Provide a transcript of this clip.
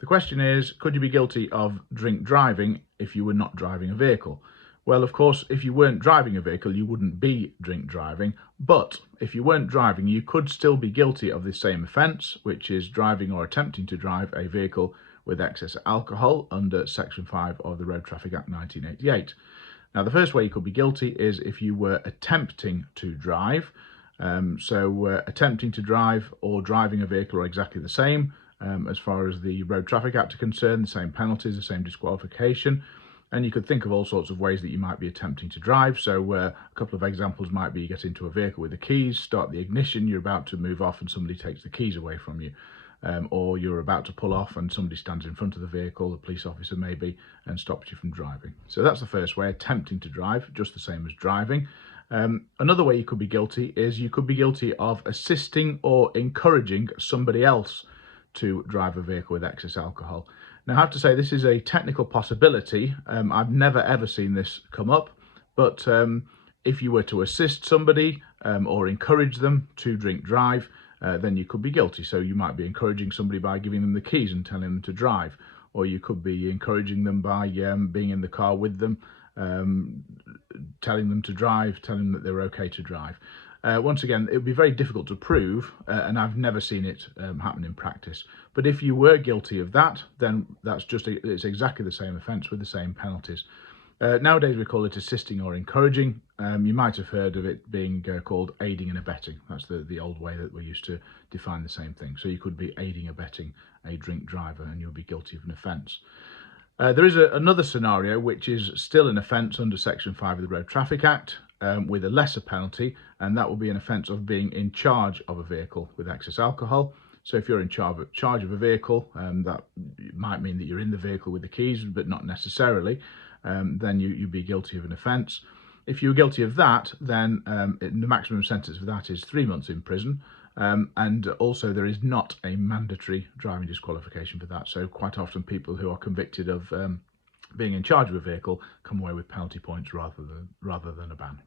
The question is, could you be guilty of drink driving if you were not driving a vehicle? Well, of course, if you weren't driving a vehicle, you wouldn't be drink driving. But if you weren't driving, you could still be guilty of the same offence, which is driving or attempting to drive a vehicle with excess alcohol under Section 5 of the Road Traffic Act 1988. Now, the first way you could be guilty is if you were attempting to drive. Attempting to drive or driving a vehicle are exactly the same. As far as the Road Traffic Act are concerned, the same penalties, the same disqualification. And you could think of all sorts of ways that you might be attempting to drive. So a couple of examples might be you get into a vehicle with the keys, start the ignition, you're about to move off and somebody takes the keys away from you. Or you're about to pull off and somebody stands in front of the vehicle, a police officer maybe, and stops you from driving. So that's the first way, attempting to drive, just the same as driving. Another way you could be guilty is you could be guilty of assisting or encouraging somebody else to drive a vehicle with excess alcohol. Now, I have to say this is a technical possibility. I've never ever seen this come up, but if you were to assist somebody or encourage them to drink drive, then you could be guilty. So you might be encouraging somebody by giving them the keys and telling them to drive, or you could be encouraging them by being in the car with them, telling them to drive, telling them that they're okay to drive. Once again, it would be very difficult to prove, and I've never seen it happen in practice. But if you were guilty of that, then it's exactly the same offence with the same penalties. Nowadays we call it assisting or encouraging. You might have heard of it being called aiding and abetting. That's the old way that we used to define the same thing. So you could be aiding, abetting a drink driver and you'll be guilty of an offence. There is another scenario which is still an offence under Section 5 of the Road Traffic Act with a lesser penalty, and that will be an offence of being in charge of a vehicle with excess alcohol. So if you're in charge of a vehicle, that might mean that you're in the vehicle with the keys, but not necessarily, then you'd be guilty of an offence. If you're guilty of that, then the maximum sentence for that is 3 months in prison. And also there is not a mandatory driving disqualification for that. So quite often people who are convicted of being in charge of a vehicle come away with penalty points rather than a ban.